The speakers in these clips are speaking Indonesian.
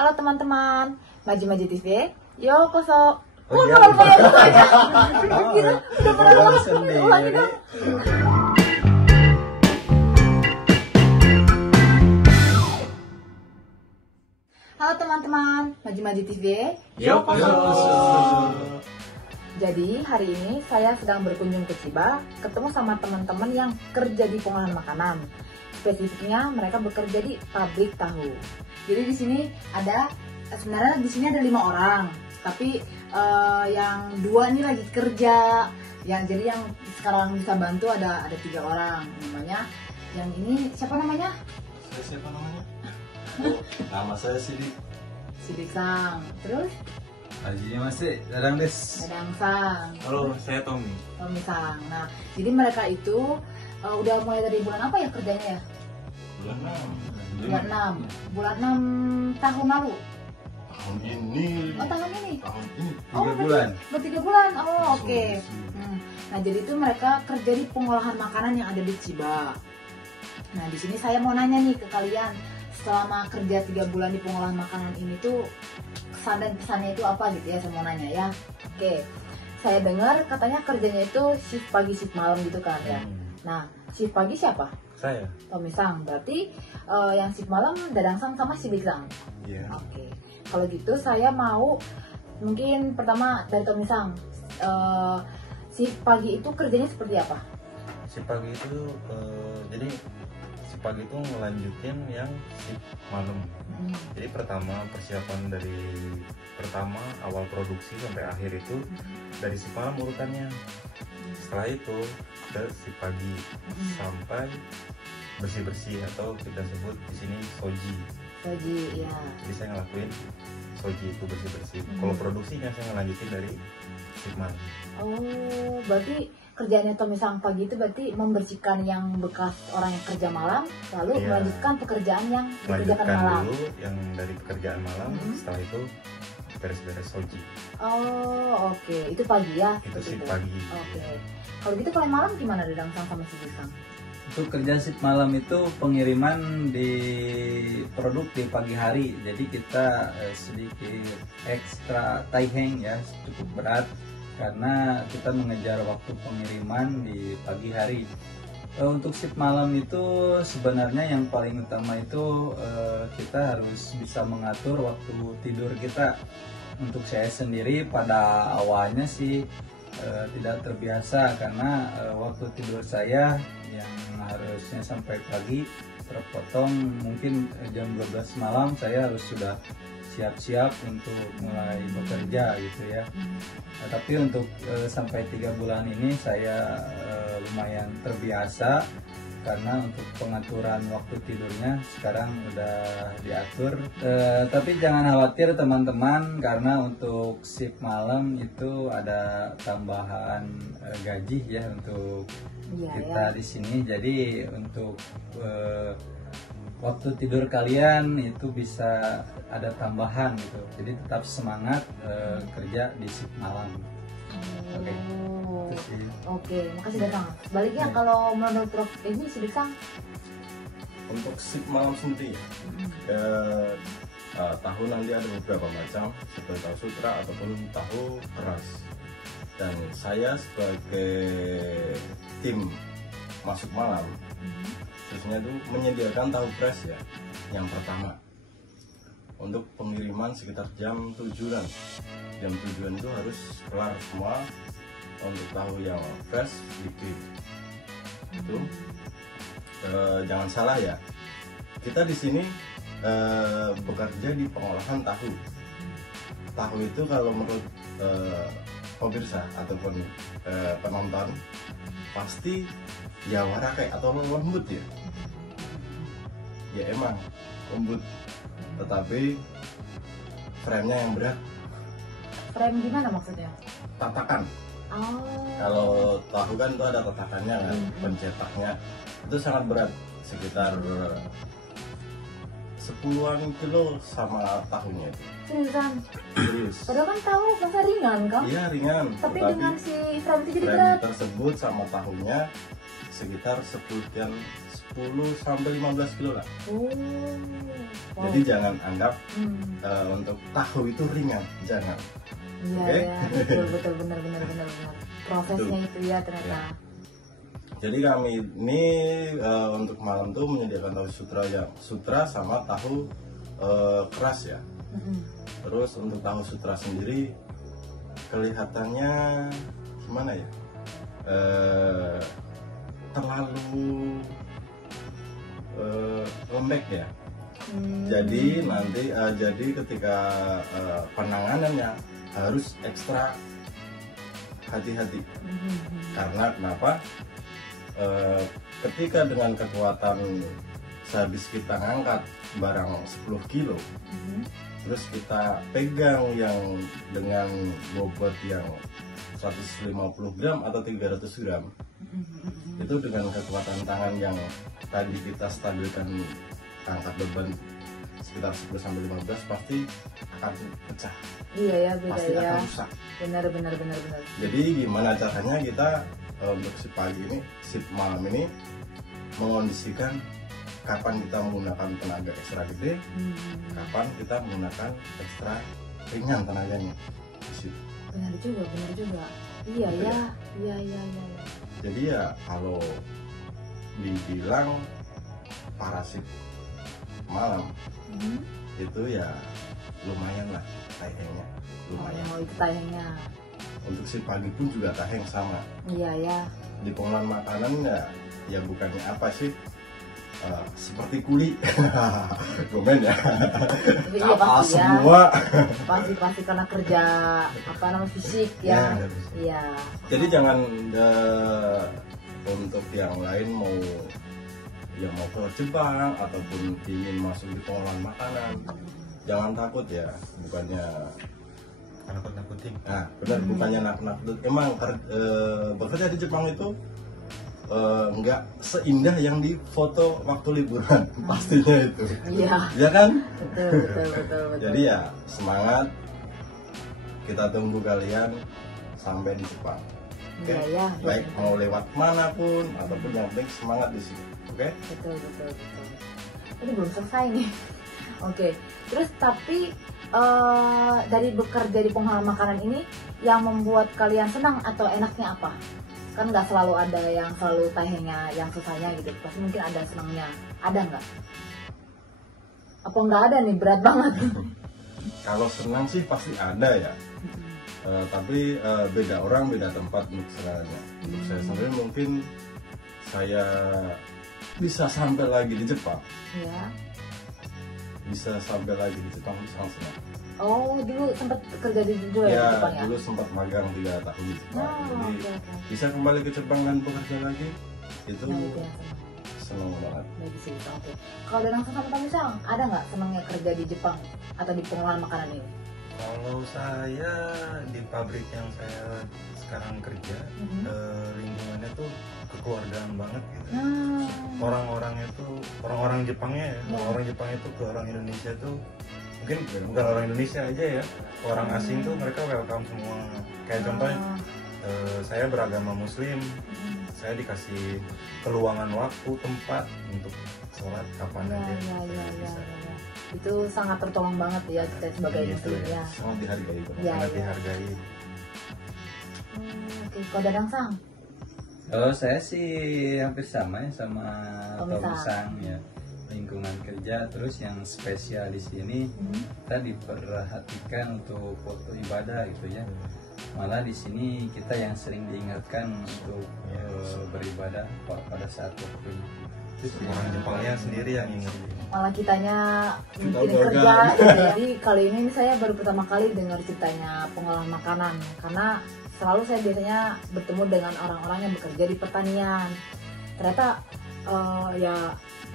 Halo teman-teman, Maji TV, yokoso. Oh, iya. Kalau saya aja. Gitu, udah pernah Ngomong banget. sendiri. Ulangi dong. Halo teman-teman, Maji TV, yokoso. Jadi hari ini saya sedang berkunjung ke Chiba, ketemu sama teman-teman yang kerja di pengolahan makanan. Spesifiknya mereka bekerja di pabrik tahu. Jadi di sini sebenarnya di sini ada 5 orang, tapi yang 2 ini lagi kerja. Jadi yang sekarang bisa bantu ada 3 orang. Namanya yang ini siapa namanya? Siapa namanya? Oh, nama saya Sidik. Sidik Sang. Terus Hajinya masih Dadang Des. Dadang Sang. Halo, saya Tommy. Tommy Sang. Nah, jadi mereka itu udah mulai dari bulan apa ya kerjanya ya? Bulan 6. Bulan 6 tahun lalu. Tahun ini. Oh, tahun ini. Tahun ini. Oh, 3 bulan. Baru 3 bulan. Oh, oke. Yes. Nah, jadi itu mereka kerja di pengolahan makanan yang ada di Chiba. Nah, di sini saya mau nanya nih ke kalian, selama kerja 3 bulan di pengolahan makanan ini tuh kesan dan pesannya itu apa gitu ya, saya mau nanya ya. Oke. Saya dengar katanya kerjanya itu shift pagi shift malam gitu kan ya. Nah, shift pagi siapa? Saya. Tommy Sang. Berarti yang shift malam Dadang Sang sama Sidik Sang. Iya. Oke. Kalau gitu saya mau mungkin pertama dari Tommy Sang. Shift pagi itu kerjanya seperti apa? Si pagi itu jadi si pagi itu ngelanjutin yang si malam. Jadi pertama persiapan dari awal produksi sampai akhir itu dari si malam urutannya. Setelah itu ke si pagi sampai bersih-bersih atau kita sebut di sini soji. Soji, ya. Jadi saya ngelakuin soji itu bersih-bersih. Kalau produksinya saya ngelanjutin dari si malam. Oh, berarti kerjaannya Tommy Sang pagi itu berarti membersihkan yang bekas orang yang kerja malam, lalu Iya. melanjutkan pekerjaan yang dikerjakan Melanjutkan malam. dulu yang dari pekerjaan malam, setelah itu beres-beres soji. Oh, oke. Itu pagi ya? Itu seperti sih pagi. Oke. Kalau gitu kalau malam gimana Dadang Sang sama Sidik Sang? Untuk kerja shift malam itu pengiriman di produk di pagi hari, jadi kita sedikit ekstra taiheng ya, cukup berat karena kita mengejar waktu pengiriman di pagi hari. Untuk shift malam itu sebenarnya yang paling utama itu kita harus bisa mengatur waktu tidur kita. Untuk saya sendiri pada awalnya sih tidak terbiasa karena waktu tidur saya yang harusnya sampai pagi terpotong mungkin jam 12 malam saya harus sudah siap-siap untuk mulai bekerja gitu ya. Nah, tapi untuk sampai 3 bulan ini saya lumayan terbiasa karena untuk pengaturan waktu tidurnya sekarang udah diatur. Tapi jangan khawatir teman-teman karena untuk shift malam itu ada tambahan gaji ya untuk kita di sini. Jadi untuk waktu tidur kalian itu bisa ada tambahan gitu. Jadi tetap semangat kerja di shift malam. Oke. Oke, makasih Dadang. Sebaliknya kalau menurut Prof ini Sidik Sang? Untuk shift malam sendiri tahu nanti ada beberapa macam seperti tahu sutra ataupun tahu keras, dan saya sebagai tim masuk malam khususnya itu menyediakan tahu fresh ya. Yang pertama untuk pengiriman sekitar jam 7-an. Jam 7-an itu harus kelar semua untuk tahu yang fresh liquid itu. Jangan salah ya, kita di sini bekerja di pengolahan tahu. Tahu itu kalau menurut pemirsa ataupun penonton pasti ya warakai atau lembut ya. Ya emang lembut, tetapi frame-nya yang berat. Frame gimana maksudnya? Tatakan. Oh. Kalau tahu kan itu ada tatakannya kan, pencetaknya itu sangat berat, sekitar 10-an kilo sama tahunya itu. Seriusan? Serius. Padahal kan tahu masa ringan kan? Iya ringan. Tapi tetapi dengan si frame itu jadi frame berat. tersebut sama tahunya sekitar 10 sampai 15 kilo lah. Oh. Wow. Jadi jangan anggap Hmm. untuk tahu itu ringan, jangan. Iya Oke? ya, betul benar. Prosesnya itu ya ternyata. Ya. Jadi kami ini untuk malam tuh menyediakan tahu sutra sama tahu keras ya. Mm-mm. Terus untuk tahu sutra sendiri kelihatannya gimana ya? Terlalu lembek ya. Jadi nanti jadi ketika penanganannya harus ekstra hati-hati. Karena kenapa? Ketika dengan kekuatan sehabis kita ngangkat barang 10 kilo, terus kita pegang yang dengan bobot yang 150 gram atau 300 gram, itu dengan kekuatan tangan yang tadi kita stabilkan angkat beban sekitar 10-15 pasti akan pecah. Iya ya, beda Pasti ya. akan rusak. Benar. Jadi gimana caranya kita untuk si pagi ini, shift malam ini mengondisikan kapan kita menggunakan tenaga ekstra gede, kapan kita menggunakan ekstra ringan tenaganya. Benar juga. Iya Gitu ya. ya? Iya. Jadi ya kalau dibilang parasit malam itu ya lumayan lah tahengnya, lumayan. Oh, itu tahengnya. Untuk si pagi pun juga taheng sama. Iya ya. Di pengolahan makanan ya bukannya apa sih, seperti kuli. Gomen ya. Iya Apa pasti ya. semua. Pasti karena kerja fisik ya. Iya. Jadi jangan untuk yang lain mau ke Jepang ataupun ingin masuk di pengolahan makanan, jangan takut ya, bukannya nakut-nakutin. nah benar, bukannya nakut. Emang bekerja di Jepang itu nggak seindah yang di foto waktu liburan. Pastinya itu. Iya. Ya kan? Betul. Jadi ya semangat, kita tunggu kalian sampai di Jepang. Oke? Iya ya. Baik mau lewat manapun ataupun yang penting semangat di sini. Oke? Betul. Ini belum selesai nih. Oke. Terus tapi dari bekerja di pengolahan makanan ini yang membuat kalian senang atau enaknya apa? Kan nggak selalu ada yang selalu tahengnya yang susahnya gitu. Pasti mungkin ada senangnya. Ada nggak? Apa nggak ada nih, berat banget? Kalau senang sih pasti ada ya. Tapi beda orang beda tempat untuk senangnya. Untuk saya sendiri mungkin saya bisa sampai lagi di Jepang. Ya. Bisa sampai lagi di Jepang sangat senang. Oh, dulu sempat kerja di juga ya, di Ya, Jepang ya? dulu sempat magang 3 tahun di Jepang. Oh, Jadi oke. bisa kembali ke Jepang dan bekerja lagi itu Nah, itu yang senang. senang banget. Dari situ, oke. Kalau dari langsung sama Tamisang, ada nggak senangnya kerja di Jepang atau di pengolahan makanan ini? Kalau saya di pabrik yang saya sekarang kerja, lingkungannya tuh kekeluargaan banget gitu. Orang-orangnya tuh orang-orang Jepangnya ya, orang Jepangnya tuh ke orang Indonesia tuh mungkin bukan orang Indonesia aja ya, orang asing tuh mereka welcome semua. Kayak contohnya saya beragama Muslim, saya dikasih keluangan waktu, tempat untuk sholat kapan aja. Ya. Itu sangat tertolong banget ya kita sebagai Gitu muslim ya. Sangat dihargai banget. Ya, Sangat ya. dihargai. Oke, kalau Dadang Sang, Kalau saya sih hampir sama ya sama Tom Sang ya, lingkungan kerja. Terus yang spesial di sini kita diperhatikan untuk waktu ibadah gitu ya. Malah di sini kita yang sering diingatkan untuk beribadah pada saat waktunya. Orang Jepangnya sendiri yang ingat. malah kitanya mungkin gagal. kerja. Jadi kali ini saya baru pertama kali dengar ceritanya pengolahan makanan, karena selalu saya biasanya bertemu dengan orang-orang yang bekerja di pertanian. Ternyata ya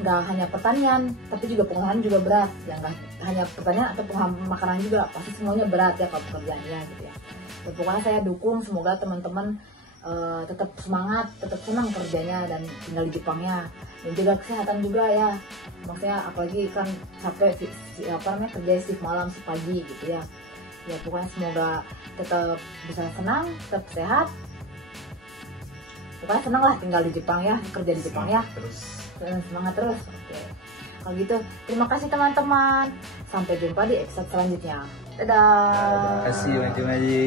nggak hanya pertanian, tapi juga pengolahan juga berat. Ya nggak hanya pertanian atau pengolahan makanan juga, pasti semuanya berat ya kalau pekerjaannya gitu ya. Dan pokoknya saya dukung, semoga teman-teman tetap semangat, tetap senang kerjanya dan tinggal di Jepangnya, dan jaga kesehatan juga ya, maksudnya apalagi kan capek kerja shift malam shift pagi gitu ya. Ya pokoknya semoga tetap bisa senang, tetap sehat, pokoknya senang lah tinggal di Jepang ya, kerja di Jepang ya, semangat terus. Oke, kalau gitu terima kasih teman-teman, sampai jumpa di episode selanjutnya. Dadah. Terima kasih Maji.